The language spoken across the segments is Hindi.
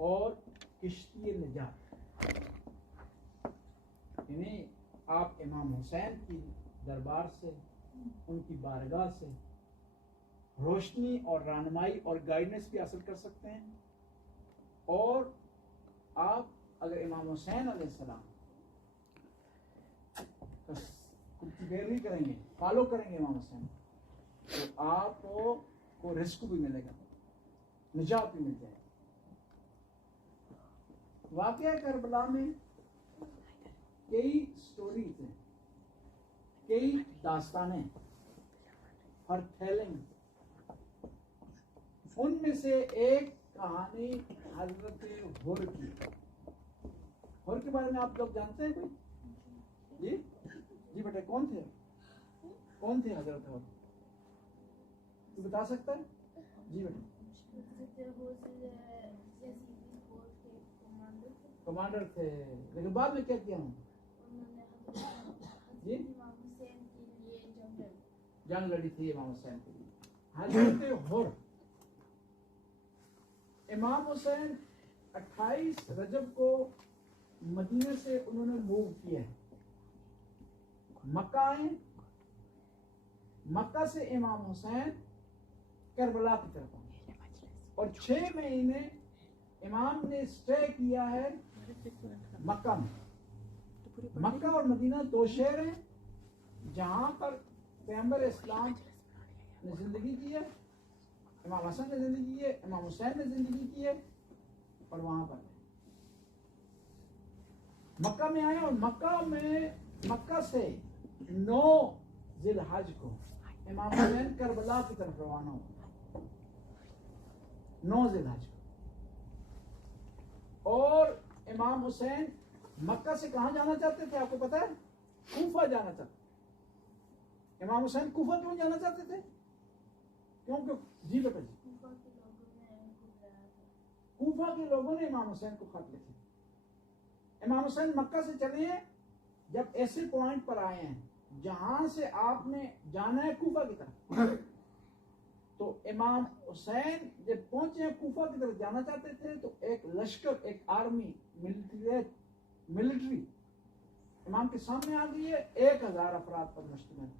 और किश्ती निजात, यानी आप इमाम हुसैन की दरबार से, उनकी बारगाह से रोशनी और रहनुमाई और गाइडेंस भी हासिल कर सकते हैं। और आप अगर इमाम हुसैन अलैहिस्सलाम तो कल्टिवेट नहीं करेंगे, फॉलो करेंगे इमाम हुसैन, तो आपको रिस्क भी मिलेगा, निजात भी मिल जाएगी। वाक़या करबला में कई स्टोरीज हैं, कई दास्तानें और टेलिंग। उनमें से एक कहानी हजरत हुर की। हुर के बारे में आप लोग जानते हैं कोई? जी जी बेटे, कौन थे हजरत हुर? तू बता सकता है? जी बेटे। कमांडर थे, लेकिन बाद में क्या किया हूँ? जी जंग लड़ी थी इमाम हुसैन के लिए। हजरत हुर, इमाम हुसैन 28 रजब को मदीने से उन्होंने मूव किया है, मक्का आए। मक्का से इमाम हुसैन करबला की तरफ आए और 6 महीने इमाम ने स्टे किया है मक्का में। मक्का और मदीना 2 शहर हैं जहां पर पैगंबर इस्लाम ने जिंदगी की है, इमाम हसन ने जिंदगी की है, इमाम हुसैन ने जिंदगी की है। और वहां पर मक्का में आए और मक्का से 9 जिलहज को इमाम हुसैन करबला की तरफ रवाना हुआ। 9 जिलहज को। और इमाम हुसैन मक्का से कहां जाना चाहते थे आपको पता है? कूफा जाना चाहते। इमाम हुसैन कूफा क्यों जाना चाहते थे? क्यों? जी बेटा जी। कूफा के लोगों ने इमाम हुसैन को खत लिखे। इमाम हुसैन मक्का से चले हैं, जब ऐसे पॉइंट पर आए हैं जहां से आपने जाना है कूफा की तरफ, तो इमाम हुसैन जब पहुंचे हैं कूफा की तरफ जाना चाहते थे, तो एक लश्कर, एक आर्मी, मिलिट्री इमाम के सामने आ गई है, 1000 अफराद पर मुश्तमिल।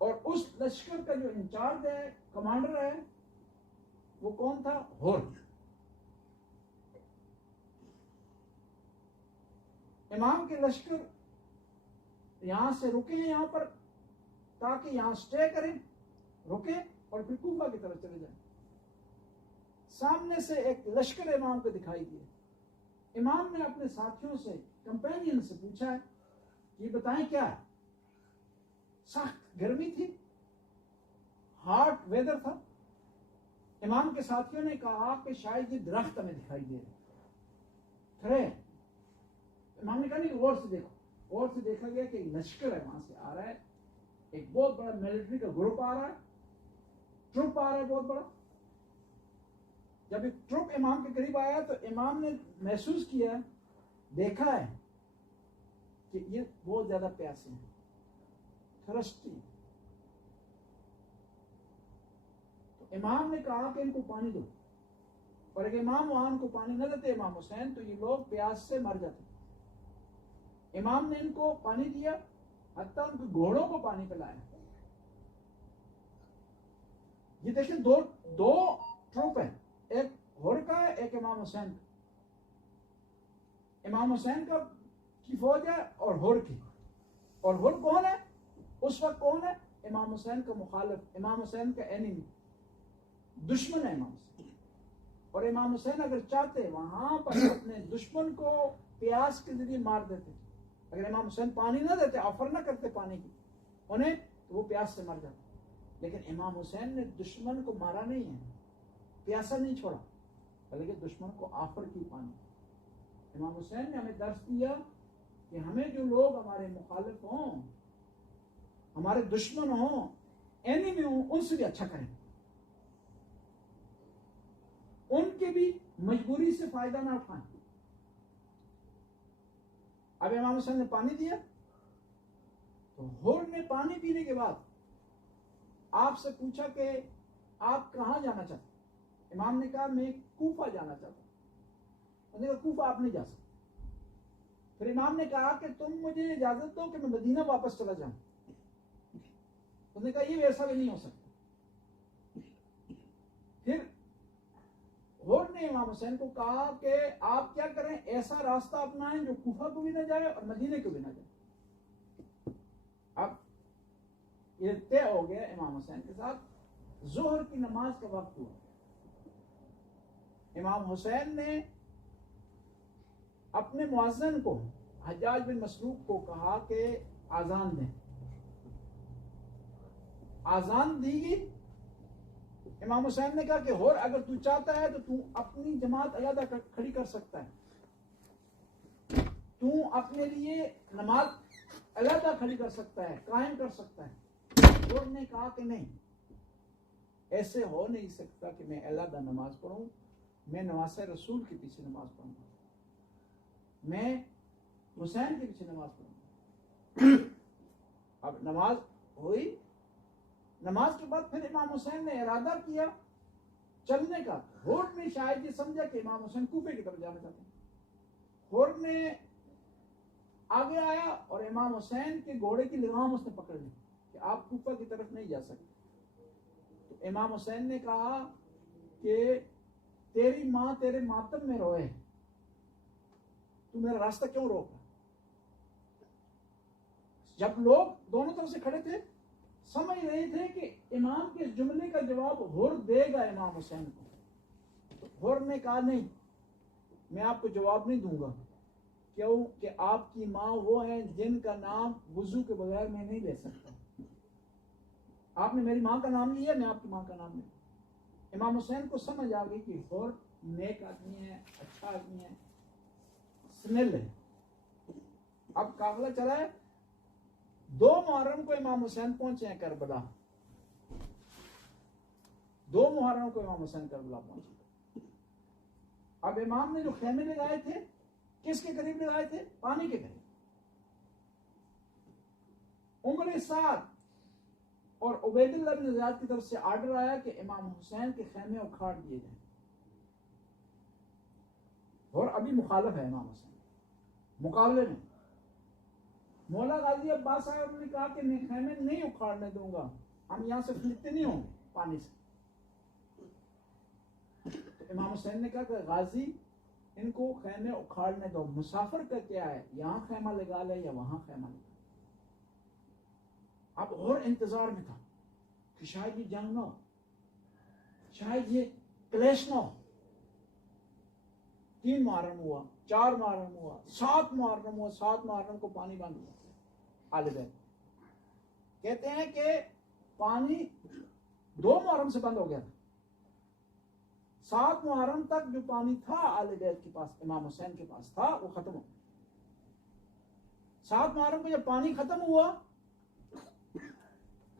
और उस लश्कर का जो इंचार्ज है, कमांडर है, वो कौन था? हुर। इमाम के लश्कर यहां से रुके हैं यहां पर, ताकि यहां स्टे करें, रुके और फिर कूफा की तरफ चले जाएं। सामने से एक लश्कर इमाम को दिखाई दिया। इमाम ने अपने साथियों से, कंपेनियन से पूछा है कि बताएं क्या है? सख्त गर्मी थी, हॉट वेदर था। इमाम के साथियों ने कहा कि शायद ये दरख्त हमें दिखाई दे रहे। इमाम ने कहा नहीं, गौर से देखो। गौर से देखा गया कि लश्कर है, वहां से आ रहा है, एक बहुत बड़ा मिलिट्री का ग्रुप आ रहा है, ट्रुप आ रहा है बहुत बड़ा। जब एक ट्रुप इमाम के करीब आया तो इमाम ने महसूस किया, देखा है कि ये बहुत ज्यादा प्यासे हैं, थर्स्टी। तो इमाम ने कहा कि इनको पानी दो, और अगर इमाम वहां उनको पानी न देते इमाम हुसैन, तो ये लोग प्यास से मर जाते। इमाम ने इनको पानी दिया, हत्ता उनके घोड़ों को पानी पिलाया। ये देखिए, दो ट्रुप है, एक हुर का है, एक इमाम हुसैन का। इमाम हुसैन का की फौज है और हुर की। और हुर कौन है उस वक्त? कौन है? इमाम हुसैन का मुखालिफ, इमाम हुसैन का एनिमी, दुश्मन है इमाम हुसैन। और इमाम हुसैन अगर चाहते वहां पर अपने दुश्मन को प्यास के जरिए मार देते। अगर इमाम हुसैन पानी ना देते, ऑफर ना करते पानी की उन्हें, तो वो प्यास से मर जाते। लेकिन इमाम हुसैन ने दुश्मन को मारा नहीं है, प्यासा नहीं छोड़ा, बल्कि दुश्मन को ऑफर की पानी। इमाम हुसैन ने हमें दर्श दिया कि हमें जो लोग हमारे मुखालिफ हों, हमारे दुश्मन हों, एनिमी हों, उनसे भी अच्छा करें, उनके भी मजबूरी से फायदा ना उठाएं। अब इमाम हुसैन ने पानी दिया, तो हुर ने पानी पीने के बाद आपसे पूछा कि आप कहां जाना चाहते? इमाम ने कहा मैं कूफा जाना चाहता हूँ। उसने कहा कूफा आप नहीं जा सकते। फिर इमाम ने कहा कि तुम मुझे इजाजत दो कि मैं मदीना वापस चला जाऊं। उसने कहा ये वैसा भी नहीं हो सकता। फिर होर ने इमाम हुसैन को कहा कि आप क्या करें, ऐसा रास्ता अपनाएं जो कूफा को भी ना जाए और मदीने को भी ना जाए। अब ये तय हो गया इमाम हुसैन के साथ। जोहर की नमाज का वक्त हुआ। इमाम हुसैन ने अपने मुअज्जिन को हज्जाज बिन मसरूक को कहा कि आजान दें। आजान दी गई। इमाम हुसैन ने कहा कि होर अगर तू चाहता है तो तू अपनी जमात अलग खड़ी कर सकता है, तू अपने लिए नमाज अलग खड़ी कर सकता है, कायम कर सकता है। होर ने कहा कि नहीं, ऐसे हो नहीं सकता कि मैं अलग नमाज पढ़ूं, मैं नवासे रसूल के पीछे नमाज पढ़ूंगा, मैं हुसैन के पीछे नमाज पढ़ूंगा। अब नमाज हुई। नमाज के बाद फिर इमाम हुसैन ने इरादा किया चलने का। होर ने शायद ये समझा कि इमाम हुसैन कूफे की तरफ जाना चाहते हैं। होर ने आगे आया और इमाम हुसैन के घोड़े की लगाम उसने पकड़ ली कि आप कूफा की तरफ नहीं जा सकते। तो इमाम हुसैन ने कहा कि तेरी माँ तेरे मातम में रोए, तू मेरा रास्ता क्यों रोक रहा? जब लोग दोनों तरफ से खड़े थे, समझ रहे थे कि इमाम के जुमले का जवाब होर देगा इमाम हुसैन को। तो होर ने कहा नहीं, मैं आपको जवाब नहीं दूंगा, क्यों कि आपकी माँ वो है जिनका नाम वुजू के बगैर मैं नहीं ले सकता। आपने मेरी माँ का नाम लिया, मैं आपकी माँ का नाम लिया। इमाम हुसैन को समझ आ गई कि होर नेक आदमी है, अच्छा आदमी है, स्नेल है। अब काफिला चला है। 2 मुहर्रम को इमाम हुसैन पहुंचे हैं करबला। 2 मुहर्रम को इमाम हुसैन करबला पहुंचे। अब इमाम ने जो खेमे लगाए थे, किसके करीब लगाए थे? पानी के करीब। उमर साद और उबैदुल्लाह बिन ज़ियाद की तरफ से आर्डर आया कि इमाम हुसैन के खेमे उखाड़ दिए जाएं। और अभी मुखालिफ है इमाम हुसैन मुकाबले में। मौला गाजी अब्बास साहब ने कहा कि मैं खेमे नहीं उखाड़ने दूंगा, हम यहां से फिलिस्तीनी होंगे पानी से। तो इमाम हुसैन ने कहा कि गाजी इनको खेमे उखाड़ने दो, मुसाफिर का क्या है, यहां खेमा लगा ले या वहां खेमा लगा। अब और इंतजार में था कि शायद ये जंग ना हो, शायद ये क्लेश ना हो। 3 मुहर्रम हुआ, 4 मुहर्रम हुआ, 7 मुहर्रम हुआ। 7 मुहर्रम को पानी बंद हुआ। आले बैत कहते हैं कि पानी 2 मुहर्रम से बंद हो गया था। 7 मुहर्रम तक जो पानी था आले बैत के पास, इमाम हुसैन के पास था, वो खत्म हो गया। 7 मुहर्रम को जब पानी खत्म हुआ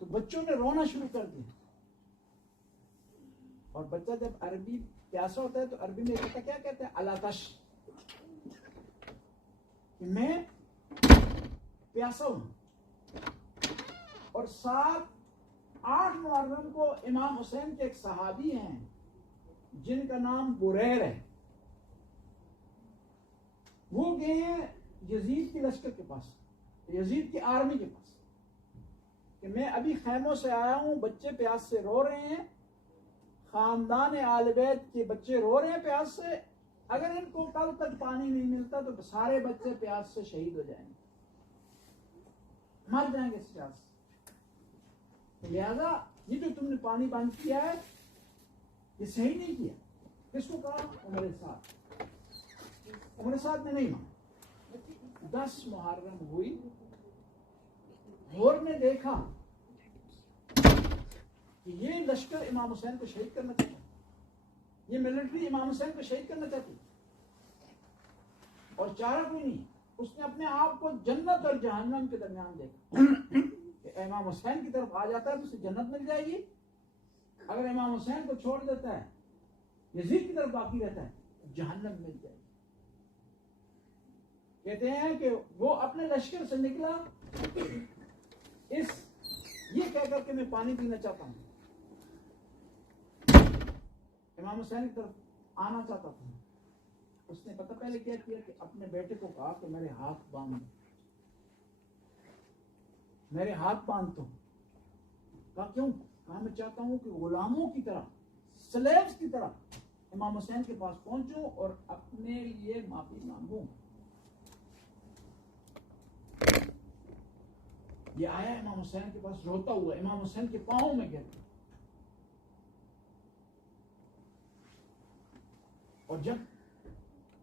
तो बच्चों ने रोना शुरू कर दिया। और बच्चा जब अरबी प्यासा होता है तो अरबी में कहता क्या कहते हैं? अलातश, मैं प्यासा हूं। और 7-8 मुहर्रम को इमाम हुसैन के एक सहाबी हैं जिनका नाम बुरैर है, वो गए हैं यजीद की लश्कर के पास, यजीद की आर्मी के पास, कि मैं अभी खैमों से आया हूं, बच्चे प्यास से रो रहे हैं, खानदान आले बैत के बच्चे रो रहे हैं प्यास से, अगर इनको कल तक पानी नहीं मिलता तो सारे बच्चे प्यास से शहीद हो जाएंगे, मर जाएंगे इस प्यास से। लिहाजा ये जो तुमने पानी बंद किया है ये सही नहीं किया। किसको कहा? उमर साद। उमर साद ने नहीं माना। 10 मुहर्रम हुई। होर ने देखा कि ये लश्कर इमाम हुसैन को शहीद करना चाहता, ये मिलिट्री इमाम हुसैन को शहीद करना चाहती, और चारा कोई नहीं। उसने अपने आप को जन्नत और जहन्नम के दरमियान देखा कि इमाम हुसैन की तरफ आ जाता है तो उसे जन्नत मिल जाएगी, अगर इमाम हुसैन को छोड़ देता है, यजीद की तरफ बाकी रहता है, जहन्नम मिल जाएगी। कहते हैं कि वो अपने लश्कर से निकला ये कहकर के मैं पानी पीना चाहता हूं। इमाम हुसैन की तरफ आना चाहता था। उसने पता पहले क्या किया कि अपने बेटे को कहा कि मेरे हाथ बांध दो, मेरे हाथ बांध दो। कहा क्यों? कहा मैं चाहता हूं कि गुलामों की तरह, स्लेव्स की तरह इमाम हुसैन के पास पहुंचूं और अपने लिए माफी मांगूं। ये आया इमाम हुसैन के पास रोता हुआ, इमाम हुसैन के पांव में गिर। और जब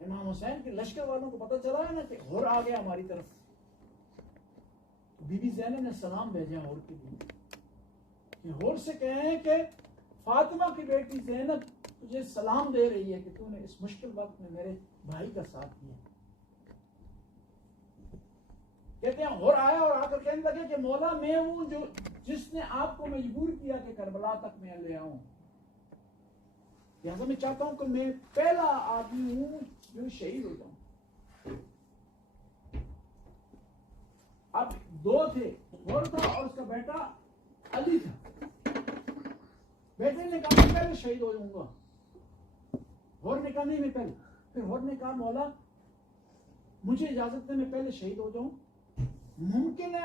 इमाम हुसैन के लश्कर वालों को पता चला है ना कि हुर आ गया हमारी तरफ, तो बीबी ज़ैनब ने सलाम भेजा हुर के लिए कि हुर से कहें कि फातिमा की बेटी ज़ैनब तुझे सलाम दे रही है कि तूने इस मुश्किल वक्त में मेरे भाई का साथ दिया। कहते हैं हुर आया और आकर कहने लगे कि मौला मैं हूं जो जिसने आपको मजबूर किया कि करबला तक मैं ले आऊं। लिहाजा मैं चाहता हूं कि मैं पहला आदमी हूं जो शहीद हो जाऊं। अब दो थे, हुर था और उसका बेटा अली था। बेटे ने कहा मैं पहले शहीद हो जाऊंगा, हुर ने कहा नहीं मैं पहले। फिर हुर ने कहा मौला मुझे इजाजत दे मैं पहले शहीद हो जाऊं। मुमकिन है